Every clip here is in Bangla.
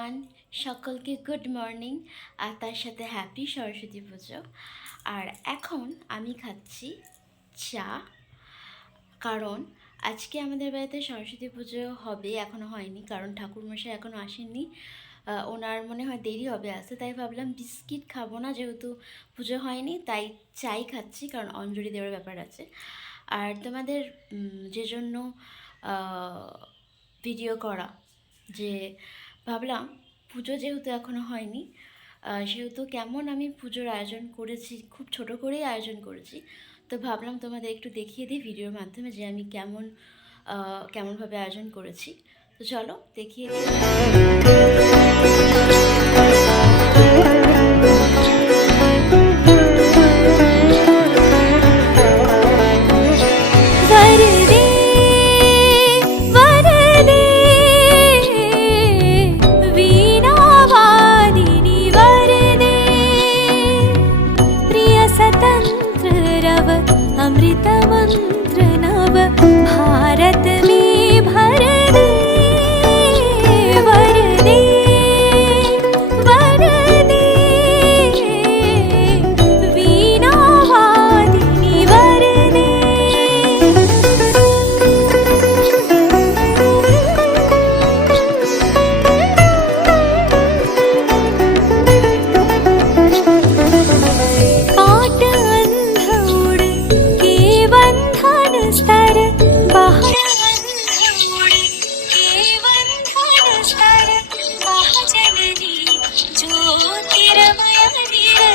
এভরিওয়ান সকলকে গুড মর্নিং আর তার সাথে হ্যাপি সরস্বতী পুজো। আর এখন আমি খাচ্ছি চা। কারণ আজকে আমাদের বাড়িতে সরস্বতী পুজো হবে এখনও হয়নি। কারণ ঠাকুরমশাই এখনও আসেননি। ওনার মনে হয় দেরি হবে আসতে তাই ভাবলাম বিস্কিট খাব না, যেহেতু পুজো হয়নি, তাই চাই খাচ্ছি, কারণ অঞ্জলি দেওয়ার ব্যাপার আছে। আর তোমাদের যে জন্য ভিডিও করা, যে ভাবলাম পুজো যেহেতু এখনও হয়নি সেহেতু কেমন আমি পুজোর আয়োজন করেছি, খুব ছোট করেই আয়োজন করেছি, তো ভাবলাম তোমাদের একটু দেখিয়ে দিই ভিডিওর মাধ্যমে যে আমি কেমন কেমনভাবে আয়োজন করেছি। তো চলো দেখিয়ে দিই। Podcast.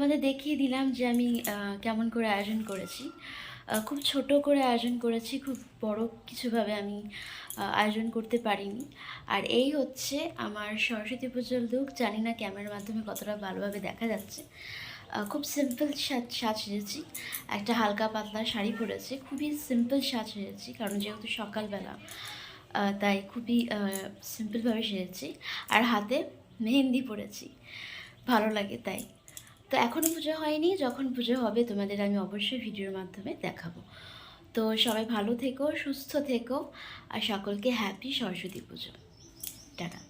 তোমাদের দেখিয়ে দিলাম যে আমি কেমন করে আয়োজন করেছি। খুব ছোট করে আয়োজন করেছি, খুব বড় কিছুভাবে আমি আয়োজন করতে পারিনি। আর এই হচ্ছে আমার সরস্বতী পুজোর লুক জানি না ক্যামেরার মাধ্যমে কতটা ভালোভাবে দেখা যাচ্ছে। খুব সিম্পল সাজ সাজ সেজেছি। একটা হালকা পাতলা শাড়ি পরেছি, খুবই সিম্পল সাজ সেজেছি, কারণ যেহেতু সকালবেলা তাই খুবই সিম্পলভাবে সেজেছি। আর হাতে মেহেন্দি পরেছি, ভালো লাগে তাই। তো এখনও পুজো হয়নি, যখন পুজো হবে তোমাদের আমি অবশ্যই ভিডিওর মাধ্যমে দেখাবো। তো সবাই ভালো থেকো, সুস্থ থেকো, আর সকলকে হ্যাপি সরস্বতী পুজো। টাটা।